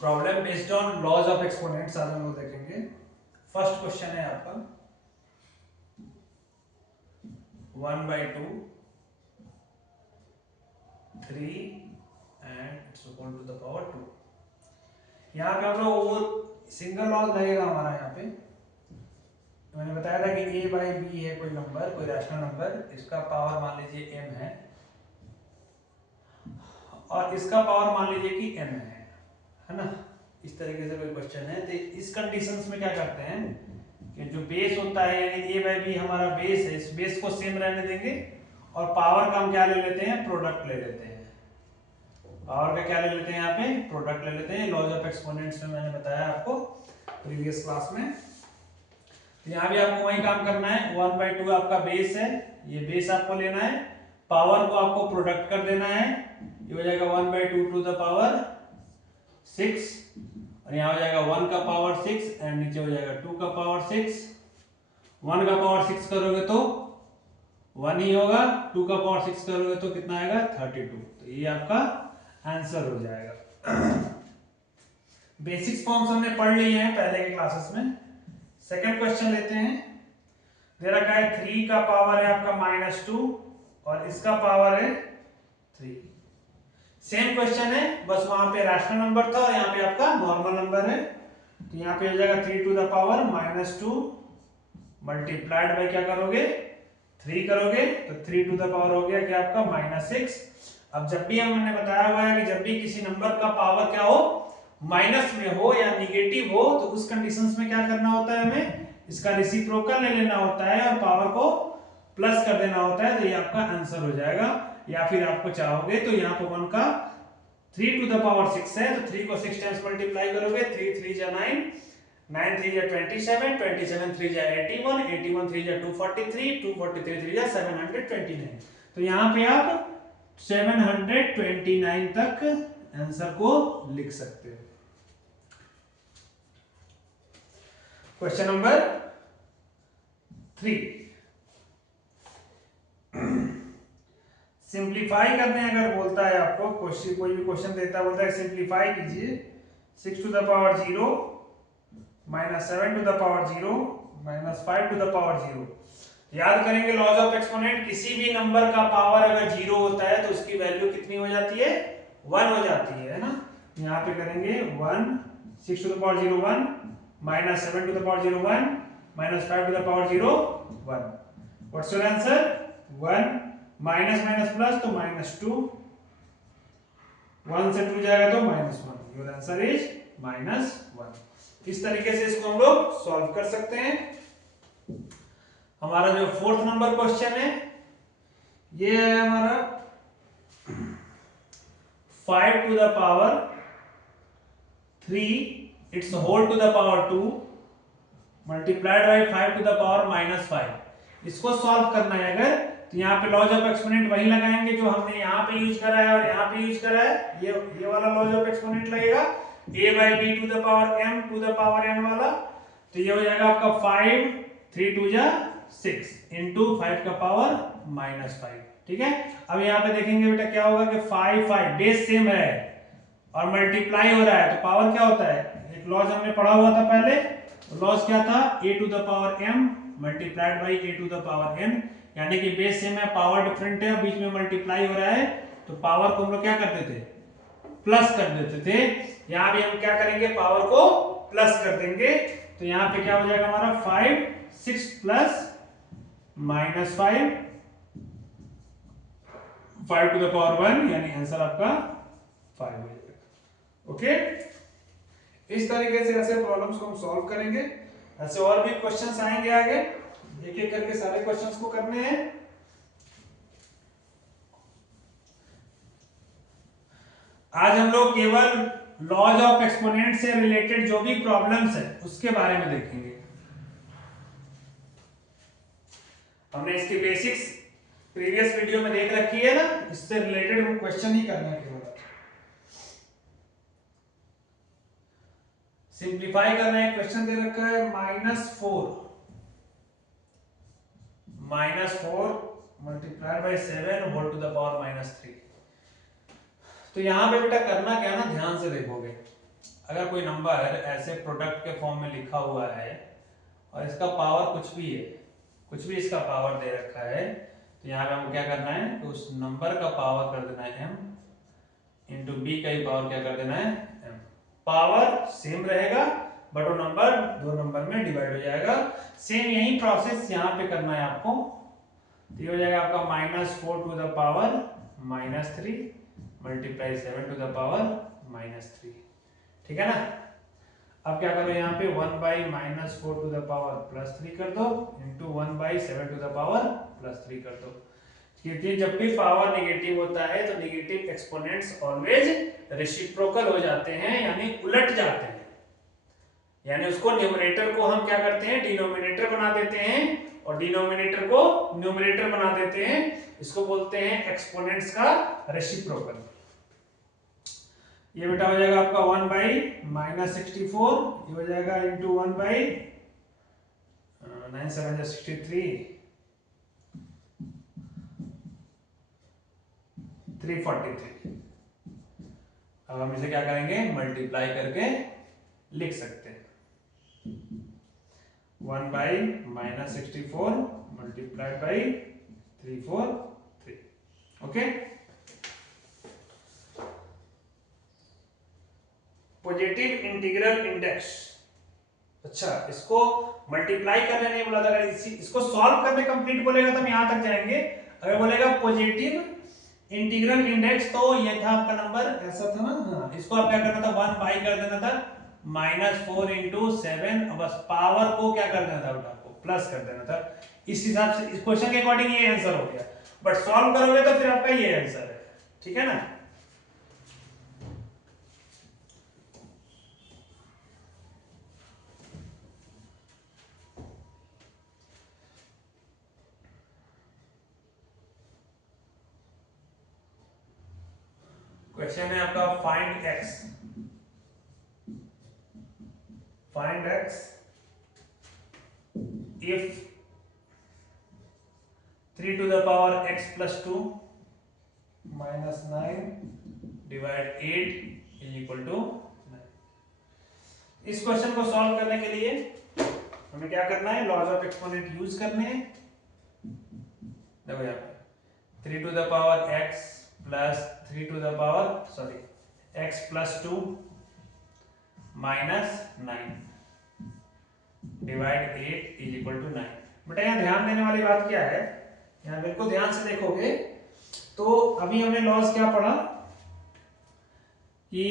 Problem based on laws of exponents आज हम लोग देखेंगे। फर्स्ट क्वेश्चन है आपका 1/2 3 and it's equal to the power 2। यहाँ पे हम लोग वो सिंगल लॉज लगेगा हमारा। यहाँ पे मैंने बताया था कि a बाई बी है कोई नंबर, कोई रैशनल नंबर, इसका पावर मान लीजिए m है और इसका पावर मान लीजिए कि n है ना। इस तरीके से कोई क्वेश्चन है तो इस कंडीशंस में क्या करते हैं कि जो बेस होता है यानी a बाई बी हमारा बेस है, इस बेस को सेम रहने देंगे और पावर का हम क्या ले लेते हैं, प्रोडक्ट ले लेते हैं। पावर का क्या ले लेते हैं, यहाँ पे प्रोडक्ट ले लेते हैं। लॉज ऑफ एक्सपोनेंट्स में मैंने बताया आपको प्रीवियस क्लास में। तो यहाँ भी आपको वही काम करना है। 1/2 आपका बेस है, ये बेस आपको लेना है, पावर को आपको प्रोडक्ट कर देना है। ये हो जाएगा 1/2 टू द पावर 6 और यहाँ हो जाएगा 1 का पावर 6 एंड नीचे हो जाएगा 2 का पावर 6। 1 का पावर 6 करोगे तो 1 ही होगा, 2 का पावर 6 करोगे तो कितना आएगा 32। तो ये आपका आंसर हो जाएगा। बेसिक्स फॉर्म्स हमने पढ़ लिए हैं पहले के क्लासेस में। सेकंड क्वेश्चन लेते हैं। दे रखा है 3 का पावर है आपका -2 और इसका पावर है 3। सेम क्वेश्चन है, बस वहां पे रैशनल नंबर था और यहाँ पे आपका नॉर्मल नंबर है। तो यहाँ पे हो जाएगा 3 to the power -2 multiplied by क्या करोगे 3 करोगे तो 3 टू द पावर हो गया क्या आपका -6। अब जब भी हमने बताया हुआ है कि जब भी किसी नंबर का पावर क्या हो माइनस में हो या निगेटिव हो तो उस कंडीशंस में क्या करना होता है, हमें इसका रेसिप्रोकल ले लेना होता है और पावर को प्लस कर देना होता है। तो ये आपका आंसर हो जाएगा। या फिर आपको चाहोगे तो यहाँ पे 1 का 3 टू द पावर 6 है तो 3 को 6 टाइम्स मल्टीप्लाई करोगे, 3 3 जा 9, 9 3 जा 27, 27 3 जा 81, 81 3 जा 243, 243 3 जा 729। तो यहाँ पे आप 729 तक आंसर को लिख सकते हो। क्वेश्चन नंबर 3, सिंप्लीफाई करने अगर बोलता है आपको क्वेश्चन, कोई भी क्वेश्चन देता है, बोलता है सिंप्लीफाई कीजिए 6 to the power 0 -7 to the power 0 -5 to the power 0। याद करेंगे लॉज ऑफ एक्सपोनेंट, किसी भी नंबर का पावर अगर 0 होता है तो उसकी वैल्यू कितनी हो जाती है, 1 हो जाती है ना। यहाँ पे करेंगे 1 6 to the power 0 1 -7 to the power 0 1 -5 to the power 0 1। What's your answer, 1 minus minus plus तो -2, 1 से 2 जाएगा तो -1। Your answer is -1। इस तरीके से इसको हम लोग सॉल्व कर सकते हैं। हमारा जो फोर्थ नंबर क्वेश्चन है ये है हमारा 5 to the power 3 it's whole to the power 2 multiplied by 5 to the power -5। इसको सॉल्व करना है अगर तो यहाँ पे लॉज ऑफ एक्सपोनेंट वही लगाएंगे जो हमने यहाँ पे यूज करा है और यहाँ पे यूज करा है। ये वाला लॉज ऑफ एक्सपोनेंट लगेगा a by b to the power m to the power n वाला। तो ये हो जाएगा आपका 5 3 2 जा 6 इंटू 5 का पावर -5। ठीक है, अब यहाँ पे देखेंगे बेटा क्या होगा कि 5 5 बेस सेम है और मल्टीप्लाई हो रहा है तो पावर क्या होता है, एक लॉज हमने पढ़ा हुआ था पहले। लॉज क्या था, a to the power m multiplied by a to the power n, यानी कि बेस सेम है पावर डिफरेंट है बीच में मल्टीप्लाई हो रहा है तो पावर को हम लोग क्या करते थे, प्लस कर देते थे। यहाँ भी हम क्या करेंगे, पावर को प्लस कर देंगे। तो यहाँ पे क्या हो जाएगा हमारा 5 6 प्लस -5 5 टू द पावर 1, यानी आंसर आपका 5 हो जाएगा। ओके, इस तरीके से ऐसे प्रॉब्लम्स को हम सॉल्व करेंगे। ऐसे और भी क्वेश्चंस आएंगे आगे, एक एक करके सारे क्वेश्चंस को करने हैं। आज हम लोग केवल लॉज ऑफ एक्सपोनेंट से रिलेटेड जो भी प्रॉब्लम्स है उसके बारे में देखेंगे। हमने इसकी बेसिक्स प्रीवियस वीडियो में देख रखी है ना, इससे रिलेटेड क्वेश्चन ही करना है केवल। सिंप्लीफाई करना है, क्वेश्चन दे रखा है -4 multiplied by 7 whole to the power -3। तो यहां पे बेटा करना क्या ना, ध्यान से देखोगे। अगर कोई नंबर ऐसे प्रोडक्ट के फॉर्म में लिखा हुआ है और इसका पावर कुछ भी है, कुछ भी इसका पावर दे रखा है, तो यहाँ पे हमको क्या करना है कि उस नंबर का पावर कर देना है m इंटू बी का ही पावर क्या कर देना है m। पावर सेम रहेगा बट वो नंबर दो नंबर में डिवाइड हो जाएगा। सेम यही प्रोसेस यहाँ पे करना है आपको। तो ये हो जाएगा आपका -4 to the power -3 multiply 7 to the power -3। ठीक है ना। अब क्या करो यहाँ पे 1/-4 टू द पावर +3 कर दो इंटू 1/7 टू द पावर +3 कर दो। क्योंकि जब भी पावर नेगेटिव होता है तो नेगेटिव एक्सपोनेंट्स ऑलवेज रेसिप्रोकल हो जाते हैं, यानी उलट जाते हैं। यानी उसको न्यूमरेटर को हम क्या करते हैं, डिनोमिनेटर बना देते हैं और डिनोमिनेटर को न्यूमरेटर बना देते हैं। इसको बोलते हैं एक्सपोनेंट्स का रेसिप्रोकल। ये बेटा हो जाएगा आपका 1/-64, ये हो जाएगा इंटू 1/9 7 63 343। अब हम इसे क्या करेंगे, मल्टीप्लाई करके लिख सकते हैं 1/-64 multiplied by 343। Okay. Positive integral index. अच्छा, इसको मल्टीप्लाई करने नहीं बोला था, अगर इसको सॉल्व करने कंप्लीट बोलेगा तो हम यहां तक जाएंगे। अगर बोलेगा पॉजिटिव इंटीग्रल इंडेक्स तो ये था आपका नंबर, ऐसा था ना। हाँ, इसको आप क्या करना था, 1 कर देना था -4 इंटू 7, बस पावर को क्या कर देना था बेटा, आपको प्लस कर देना था। इस हिसाब से इस क्वेश्चन के अकॉर्डिंग ये आंसर हो गया, बट सॉल्व करोगे तो फिर आपका ये आंसर है। ठीक है ना। क्वेश्चन है आपका find x if 3 to the power x plus 2 minus 9 divide 8 is equal to 9। इस क्वेश्चन को सॉल्व करने के लिए हमें क्या करना है, लॉज ऑफ एक्सपोनेंट यूज करने हैं। देखो यहाँ पे 3 to the power x plus 3 to the power x plus 2 minus 9 divide 8 is equal to 9। बेटा यहाँ ध्यान देने वाली बात क्या है, यहाँ बिल्कुल ध्यान से देखोगे तो अभी हमने लॉस क्या पढ़ा कि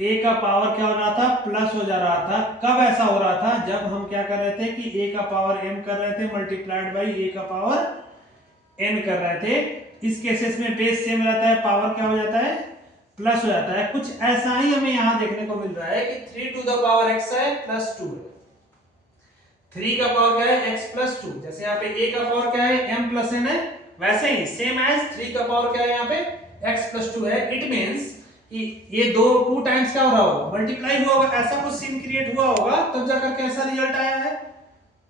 a का पावर क्या हो रहा था, प्लस हो जा रहा था। कब ऐसा हो रहा था, जब हम क्या कर रहे थे कि a का पावर m कर रहे थे मल्टीप्लाइड बाई a का पावर n कर रहे थे। इस केसेस में बेस सेम रहता है, पावर क्या हो जाता है, प्लस हो जाता है। कुछ ऐसा ही हमें यहां देखने को मिल रहा है कि 3 टू द पावर x है प्लस 2 है। 3 का पावर क्या है, x प्लस 2। जैसे यहाँ पे a का पावर क्या है, m प्लस n है, वैसे ही सेम एज 3 का पावर क्या है यहाँ पे, x प्लस 2 है। इट मींस कि ये 2 टाइम्स क्या हो रहा होगा, मल्टीप्लाई हुआ होगा। ऐसा कुछ सीन क्रिएट हुआ होगा तब जाकर के ऐसा रिजल्ट आया है।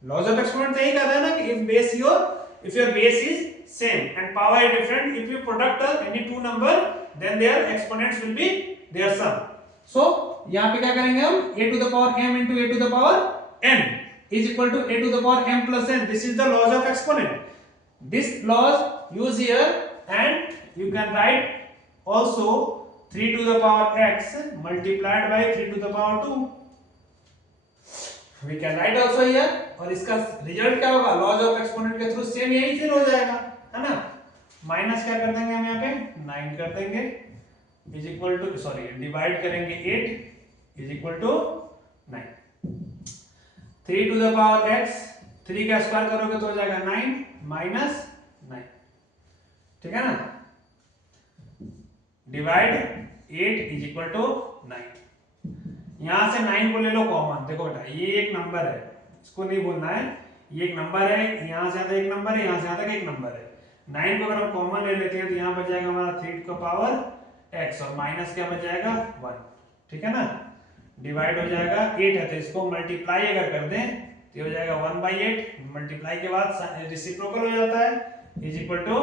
लॉज ऑफ एक्सपोनेंट यही कहता है ना कि if your base is same and power is different, if you product any two number then their exponents will be their sum। so यहाँ पे क्या करेंगे हम, a to the power m into a to the power n is equal to a to the power m plus n। this is the laws of exponent। this laws use here and you can write also 3 to the power x multiplied by 3 to the power 2। we can write also here। और इसका result क्या होगा, laws of exponent के through same यही फिर हो जाएगा, है ना। माइनस क्या कर देंगे हम यहाँ पे 9 कर देंगे इज इक्वल टू डिवाइड करेंगे 8 is equal to 9। 3 to the power x, 3 का स्क्वायर करोगे तो हो जाएगा 9 माइनस 9। ठीक है ना। Divide 8 is equal to 9। यहां से 9 को ले लो कॉमन। देखो बेटा ये एक नंबर है, इसको नहीं बोलना है, ये एक नंबर है, यहां से आता एक नंबर है, यहां से आता एक नंबर है। 9 को अगर हम कॉमन ले लेते हैं तो यहां बच जाएगा हमारा 3 का पावर x और माइनस क्या बच जाएगा 1। ठीक है ना। डिवाइड हो जाएगा 8 है तो इसको मल्टीप्लाई अगर कर दें तो ये हो जाएगा 1/8। मल्टीप्लाई के बाद रेसिप्रोकल हो जाता है इज इक्वल टू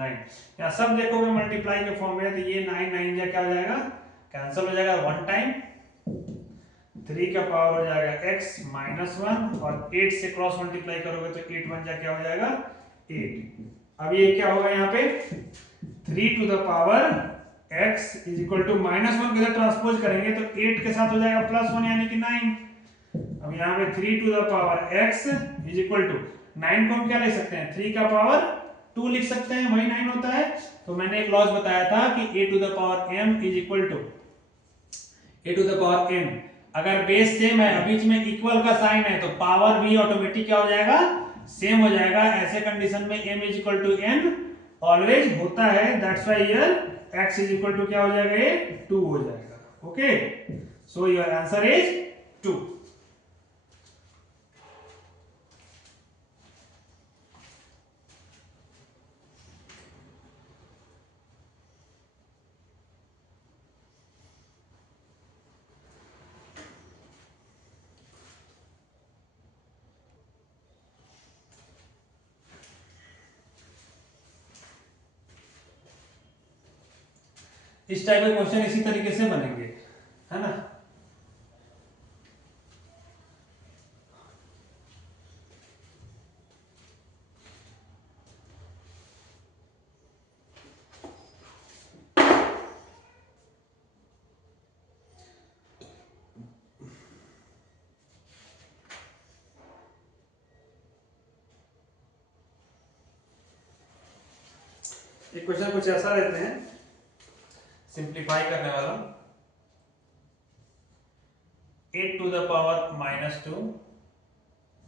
9। यहाँ सब देखोगे मल्टीप्लाई के फॉर्म में तो ये 9 9 क्या हो जाएगा, कैंसिल हो जाएगा 1 टाइम 3 का पावर हो जाएगा x माइनस 1 और 8 से क्रॉस मल्टीप्लाई करोगे तो 8 बन जा क्या हो जाएगा 8। अब ये क्या होगा यहाँ पे 3 to the power x is equal to minus 1 को इधर ट्रांसपोज करेंगे तो 8 के साथ हो जाएगा प्लस 1 यानी कि 9। अब यहाँ पे 3 to the power x is equal to 9 को हम क्या लिख सकते हैं 3 का पावर 2 लिख सकते हैं, वही 9 होता है। तो मैंने एक लॉज बताया था कि a to the power m is equal to a to the power m, अगर बेस सेम है बीच में इक्वल का साइन है तो पावर भी ऑटोमेटिक क्या हो जाएगा सेम हो जाएगा। ऐसे कंडीशन में m is equal to n always होता है, that's why here x is equal to क्या हो जाएगा ये 2 हो जाएगा। Okay, so your answer is 2। इस टाइप के क्वेश्चन इसी तरीके से बनेंगे, है ना। एक क्वेश्चन कुछ ऐसा रहते हैं, सिंप्लीफाई करने वाला। 8 to the power minus 2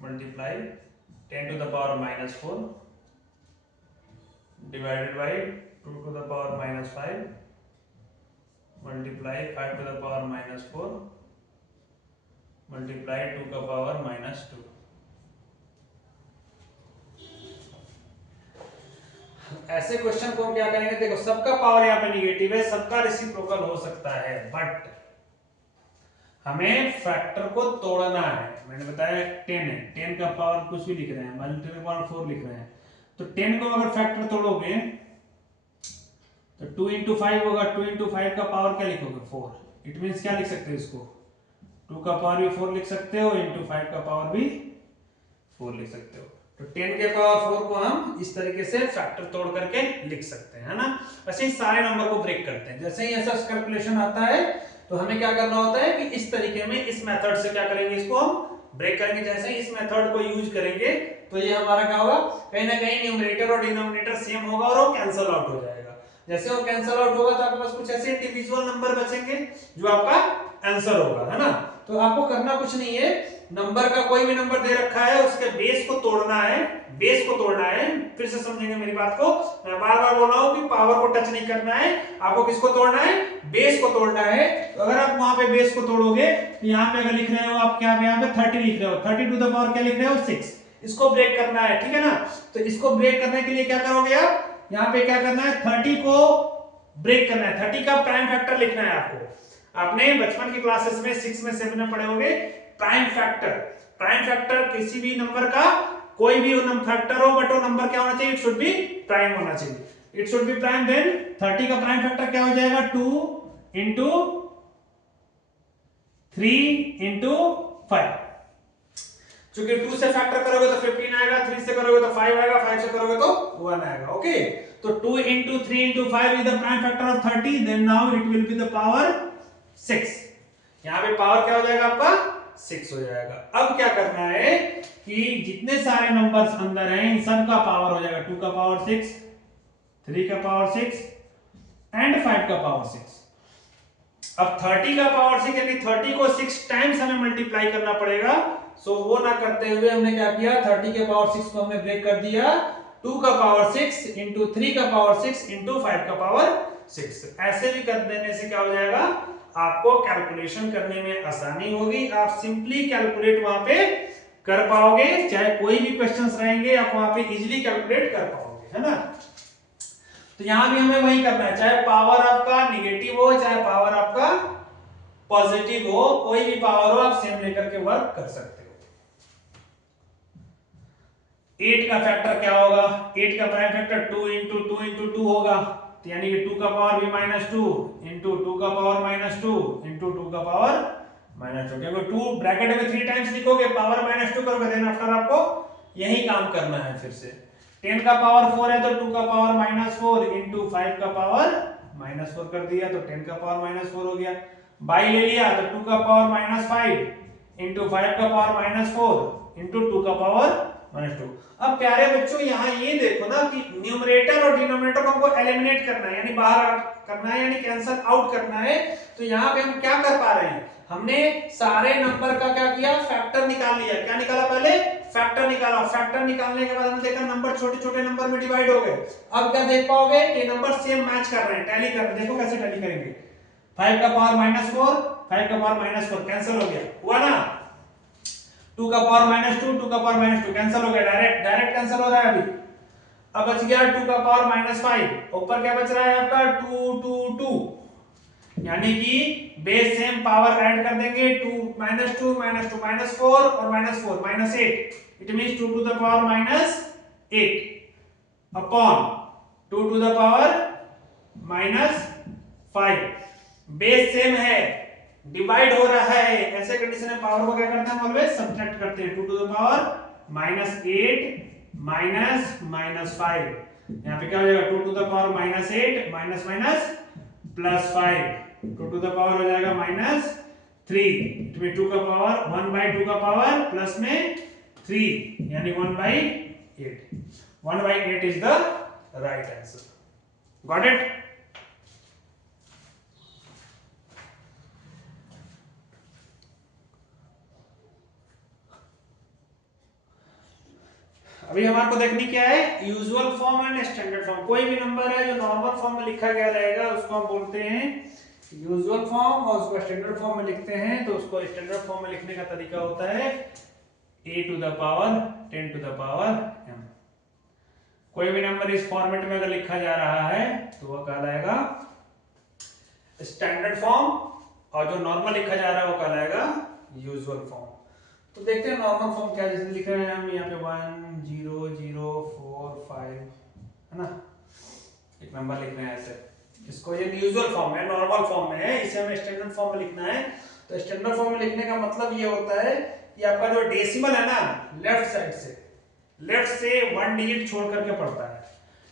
multiply 10 to the power minus 4 divided by 2 to the power minus 5 multiply 5 to the power minus 4 multiply 2 का पावर माइनस 2। ऐसे क्वेश्चन को हम क्या करेंगे, देखो सबका पावर यहाँ पे निगेटिव है, सबका रेसिप्रोकल हो सकता है, बट हमें फैक्टर को तोड़ना है। मैंने बताया 10 है, 10 का पावर कुछ भी लिख रहे हैं, मल्टीप्लाई का पावर 4 लिख रहे हैं, तो 10 को अगर फैक्टर तोड़ोगे तो 2 इंटू 5 होगा, 2 इंटू 5 का पावर क्या लिखोगे 4। इट मीन्स क्या लिख सकते हो इसको 2 का पावर भी 4 लिख सकते हो, इंटू 5 का पावर भी 4 लिख सकते हो। तो 10 के पावर 4 को हम इस तरीके से फैक्टर तोड़ करके लिख सकते हैं, है ना। वैसे ही सारे नंबर को ब्रेक करते हैं, जैसे ही ऐसा कैलकुलेशन आता है तो हमें क्या करना होता है कि इस तरीके में इस मेथड से क्या करेंगे, इसको हम ब्रेक करेंगे। जैसे ही इस मेथड को यूज करेंगे तो ये हमारा क्या होगा, कहीं ना कहीं न्यूमरेटर और डिनोमिनेटर सेम होगा और वो कैंसिल आउट हो जाएगा। जैसे वो कैंसिल आउट होगा तो आपके पास कुछ ऐसे इंडिविजुअल नंबर बचेंगे जो आपका आंसर होगा, है ना। तो आपको करना कुछ नहीं है, नंबर का कोई भी नंबर दे रखा है उसके बेस को तोड़ना है, बेस को तोड़ना है। फिर से समझेंगे मेरी बात को, मैं बार बार बोल रहा हूं कि पावर को टच नहीं करना है, आपको किसको तोड़ना है, बेस को तोड़ना है। तो अगर आप वहां पे बेस को तोड़ोगे तो यहाँ पे अगर लिख रहे हो आप क्या, यहाँ पे 30 लिख रहे हो, 30 टू द पावर क्या लिख रहे हो 6, इसको ब्रेक करना है, ठीक है ना। तो इसको ब्रेक करने के लिए क्या करोगे आप, यहाँ पे क्या करना है 30 को ब्रेक करना है, 30 का प्राइम फैक्टर लिखना है आपको। आपने बचपन की क्लासेस में 6 में 7 में पढ़े होंगे प्राइम फैक्टर। प्राइम फैक्टर किसी भी नंबर का कोई भी फैक्टर हो, बट वो नंबर क्या होना चाहिए, इट शुड बी प्राइम होना चाहिए, it should be prime. Then 30 का प्राइम फैक्टर क्या हो जाएगा 2 इंटू 3 इंटू 5। चूंकि 2 से फैक्टर करोगे तो 15 आएगा, 3 से करोगे तो 5 आएगा, 5 से करोगे तो 1 आएगा। ओके, तो 2 into 3 into 5 is the prime factor of 30, then now it will be the power 6। यहां पे पावर क्या हो जाएगा आपका 6 हो जाएगा। अब क्या करना है कि जितने सारे नंबर्स अंदर हैं इन सब का पावर हो जाएगा 2 का पावर 6, 3 का पावर 6 एंड 5 का पावर 6। अब 30 का पावर 6 यानी 30 को 6 टाइम्स हमें मल्टीप्लाई करना पड़ेगा। सो वो ना करते हुए हमने क्या किया, 30 के पावर 6 को हमने ब्रेक कर दिया 2 का पावर 6 इंटू 3 का पावर 6 इंटू 5 का पावर 6। ऐसे भी कर देने से क्या हो जाएगा, आपको कैलकुलेशन करने में आसानी होगी, आप सिंपली कैलकुलेट वहां पे कर पाओगे, चाहे कोई भी क्वेश्चंस रहेंगे आप वहां पे इजीली कैलकुलेट कर पाओगे, है ना। तो यहां भी हमें वही करना है, चाहे पावर आपका निगेटिव हो चाहे पावर आपका पॉजिटिव हो, कोई भी पावर हो आप सेम लेकर के वर्क कर सकते हो। 8 का फैक्टर क्या होगा, 8 का प्राइम फैक्टर 2 इंटू 2 इंटू 2 होगा, तो यानी कि 2 का पावर भी -2 इंटू 2 का पावर -2 इंटू 2 का पावर -2, क्योंकि 2 ब्रैकेट में 3 टाइम्स लिखोगे, पावर -2 करोगे, देन आफ्टर आपको यही काम करना है फिर से। 10 का पावर 4 है तो 2 का पावर -4 इंटू 5 का पावर -4 कर दिया तो 10 का पावर -4 हो गया। बाई ले लिया तो 2 का पावर -5 इंटू 5 का पावर -4 इंटू 2 का पावर -2। अब प्यारे बच्चों यहाँ ये देखो ना कि न्यूमरेटर और डिनोमिनेटर को हमको एलिमिनेट करना है, यानी बाहर करना है, यानी कैंसल आउट करना है। तो यहाँ पे हम क्या कर पा रहे हैं, हमने सारे नंबर का क्या किया, फैक्टर निकाल लिया। क्या निकाला, पहले फैक्टर निकाला। फैक्टर निकालने के बाद हमने देखा नंबर छोटे छोटे नंबर में डिवाइड हो गए। अब क्या देख पाओगे कि नंबर सेम मैच कर रहे हैं, टैली कर रहे हैं। देखो कैसे टैली करेंगे, 5 का पावर -4 5 का पावर -4 कैंसिल हो गया, हुआ ना। 2 का पावर -2 2 का पावर -2 कैंसिल हो गया, डायरेक्ट कैंसिल हो रहा है अभी। अब बच गया 2 का पावर -5, ऊपर क्या बच रहा है आपका 2 2 2, यानी कि बेस सेम पावर ऐड कर देंगे, 2 -2 -4 और -4 -8, it means 2 to the power -8 upon 2 to the power -5। Base same है, डिवाइड हो रहा है, ऐसे कंडीशन में पावर को क्या करते हैं, ऑलवेज सब्ट्रैक्ट करते हैं। 2 टू द पावर -8 -5, यहाँ पे क्या हो जाएगा 2 to the power -8 +5, 2 to the power हो जाएगा -3, इसमें 2 का पावर 1/2 का पावर प्लस में 3 यानी 1/8। 1/8 is the right answer. Got it. अभी हमारे को देखनी क्या है, usual form and standard form. कोई भी नंबर है जो नॉर्मल फॉर्म में लिखा गया रहेगा उसको हम बोलते हैं यूजुअल फॉर्म, और उसको स्टैंडर्ड फॉर्म में लिखते हैं तो उसको स्टैंडर्ड फॉर्म में लिखने का तरीका होता है a to the power 10 to the power m। कोई भी नंबर इस फॉर्मेट में अगर लिखा जा रहा है तो वह कहलाएगा स्टैंडर्ड फॉर्म, और जो नॉर्मल लिखा जा रहा है वो कहलाएगा यूजुअल फॉर्म। तो देखते हैं नॉर्मल फॉर्म क्या, जैसे लिख रहे हैं हम यहाँ पे 1 0 0 4 5 है ना, एक नंबर लिख रहे हैं ऐसे, इसको ये यूजुअल फॉर्म है, नॉर्मल फॉर्म में है, इसे हमें स्टैंडर्ड फॉर्म में लिखना है। तो स्टैंडर्ड फॉर्म में लिखने का मतलब ये होता है कि आपका जो डेसिमल है ना, लेफ्ट साइड से 1 डिजिट छोड़ करके पड़ता है।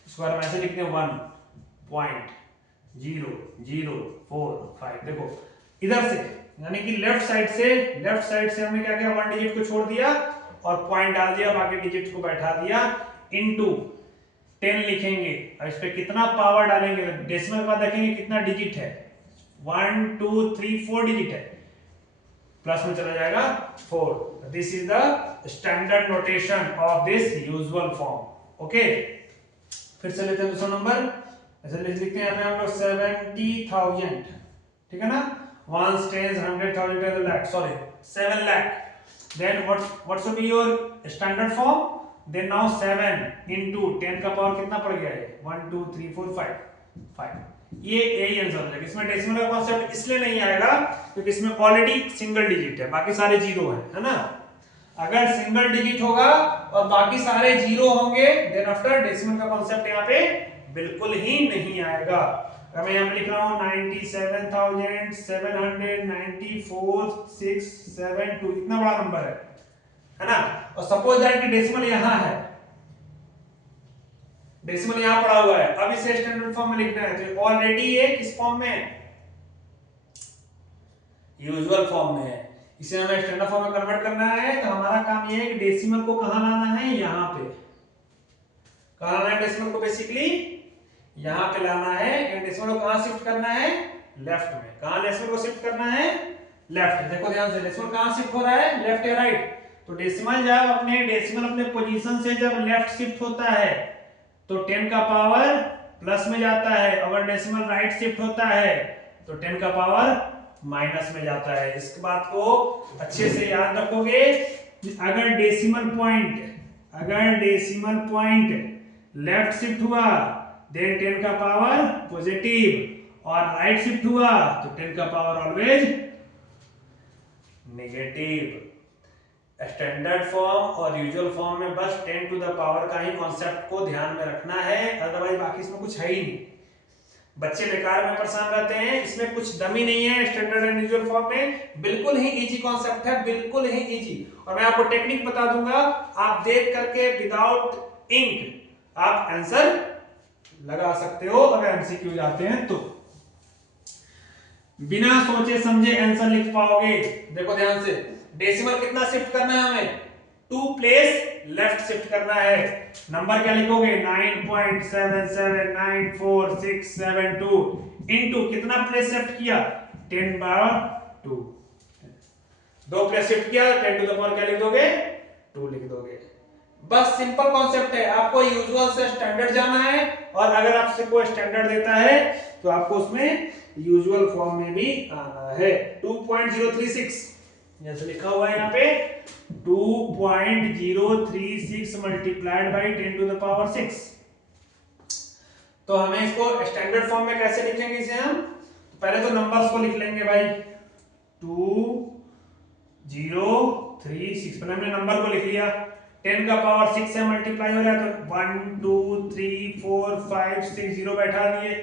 इसको हम ऐसे लिखते हैं 1.0045। देखो इधर से, यानी कि लेफ्ट साइड से हमने क्या किया, 1 डिजिट को छोड़ दिया और पॉइंट डाल दिया, बाकी डिजिट को बैठा दिया, इनटू 10 लिखेंगे। और इस पे कितना पावर डालेंगे, डेसिमल का देखेंगे कितना डिजिट है, 1 2 3 4 डिजिट है, प्लस में चला जाएगा 4। This is the standard notation of this usual form. Okay, फिर से लेते हैं दूसरा नंबर, ऐसे लिखते हैं यहाँ पे हम लोग 70,000, ठीक है ना, 1 10 100,000 lakh, sorry 7 lakh। then what should be your standard form, then now 7 into 10 का पावर कितना पड़ गया है, 1 2 3 4 5। ये यही आंसर हो जाएगा। इसमें डेसिमल का कॉन्सेप्ट इसलिए नहीं आएगा क्योंकि इसमें ऑलरेडी सिंगल डिजिट है, बाकी सारे जीरो है ना। अगर सिंगल डिजिट होगा और बाकी सारे जीरो होंगे देन आफ्टर डेसिमल का कॉन्सेप्ट यहाँ पे बिल्कुल ही नहीं आएगा। अब मैं यहाँ पे लिख रहा हूँ 97,794,672, इतना बड़ा नंबर है ना। और सपोज दैट कि डेसिमल यहाँ है, डेसिमल यहाँ पड़ा हुआ है, अब इसे स्टैंडर्ड फॉर्म में लिखना है तो ऑलरेडी ये किस फॉर्म में है, यूजुअल फॉर्म में है। इसे हमें स्टैंडर्ड फॉर्म में कन्वर्ट करना है तो हमारा काम ये है कि डेसिमल को कहाँ लाना है, यहाँ पे। कहाँ लाना है डेसिमल को, बेसिकली यहाँ पे लाना है। डेसिमल को कहाँ शिफ्ट करना है, लेफ्ट में। कहाँ डेसिमल को शिफ्ट करना है, लेफ्ट। देखो ध्यान से, डेसिमल कहाँ शिफ्ट हो रहा है, लेफ्ट या राइट। तो डेसिमल जब अपने पोजीशन से जब लेफ्ट शिफ्ट होता है तो 10 का पावर प्लस में जाता है, अगर डेसिमल राइट शिफ्ट होता है तो 10 का पावर माइनस में जाता है। इस बात को अच्छे से याद रखोगे। अगर डेसिमल पॉइंट लेफ्ट शिफ्ट हुआ देन 10 का पावर पॉजिटिव, और राइट शिफ्ट हुआ तो 10 का power always negative. Standard form और यूजुअल फॉर्म में बस 10 टू द पावर का ही कॉन्सेप्ट को ध्यान में रखना है, अदरवाइज बाकी इसमें कुछ है ही नहीं। बच्चे बेकार में परेशान रहते हैं, इसमें कुछ दमी नहीं है। स्टैंडर्ड एंड यूजुअल फॉर्म में बिल्कुल ही इजी कॉन्सेप्ट है, बिल्कुल ही इजी। और मैं आपको टेक्निक बता दूंगा, आप देख करके विदाउट इंक आप आंसर लगा सकते हो अगर एमसीक्यू जाते हैं तो। बिना सोचे समझे आंसर लिख पाओगे। देखो ध्यान से, डेसिमल कितना शिफ्ट करना है हमें, 2 प्लेस लेफ्ट शिफ्ट करना है। नंबर क्या लिखोगे, 9.77946672 इनटू कितना प्लेस शिफ्ट किया, 10/2। 2 प्लेस शिफ्ट किया, 10 टू द पावर क्या लिख दोगे, 2 लिख दोगे। बस सिंपल कॉन्सेप्ट है, आपको यूजुअल से स्टैंडर्ड जाना है, और अगर आपसे कोई स्टैंडर्ड देता है तो आपको उसमें यूजुअल फॉर्म में भी आना है। 2.036 जैसे लिखा हुआ है यहाँ पे, 2.036 multiplied by 10 to the power 6। तो हमें इसको स्टैंडर्ड फॉर्म में कैसे लिखेंगे इसे हम, तो पहले तो नंबर्स को लिख लेंगे भाई, 2036, पहले हमने नंबर को लिख लिया, 10 का पावर 6 से मल्टीप्लाई हो रहा है तो 1 2 3 4 5 6 0 बैठा दिए,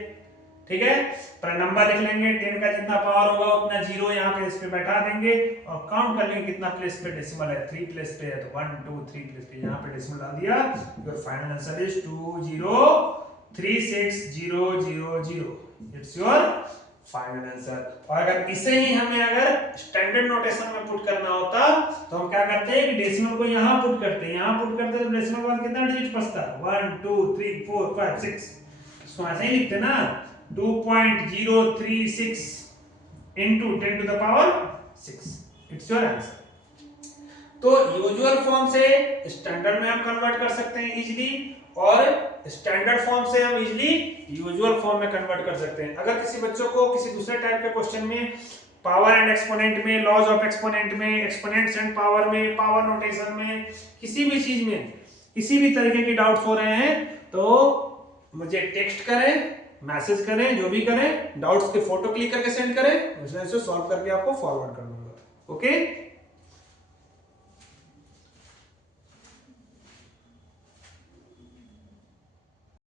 ठीक है। पर नंबर लिख लेंगे, 10 का जितना पावर होगा उतना 0 यहाँ पे इस पे बैठा देंगे, और काउंट कर लेंगे कितना प्लेस पे डेसिमल है, 3 प्लेस पे है तो 1 2 3 प्लेस पे यहाँ पे डेसिमल डाल दिया। Your final answer is 2036000। It's your final answer. और अगर इसे ही हमें अगर स्टैंडर्ड नोटेशन में पुट करना होता तो हम क्या करते हैं कि डेसिमल को यहाँ पुट करते हैं, यहाँ पुट करते तो डेसिमल के बाद कितना डिजिट बचता, 1 2 3 4 5 6। इसको ऐसे ही लिखते ना, 2.036 into 10 to the power 6। It's your answer. तो यूजुअल फॉर्म से स्टैंडर्ड में हम कन्वर्ट कर सकते हैं इजीली, और स्टैंडर्ड फॉर्म से हम इजीली यूजुअल फॉर्म में कन्वर्ट कर सकते हैं। अगर किसी बच्चों को किसी दूसरे टाइप के क्वेश्चन में पावर एंड एक्सपोनेंट में, लॉज ऑफ एक्सपोनेंट में, एक्सपोनेंट्स एंड पावर में, पावर नोटेशन में, किसी भी चीज में किसी भी तरीके के डाउट्स हो रहे हैं तो मुझे टेक्स्ट करें, मैसेज करें, जो भी करें, डाउट्स के फोटो क्लिक करके सेंड करें, उसमें से सॉल्व करके आपको फॉरवर्ड कर दूंगा। ओके।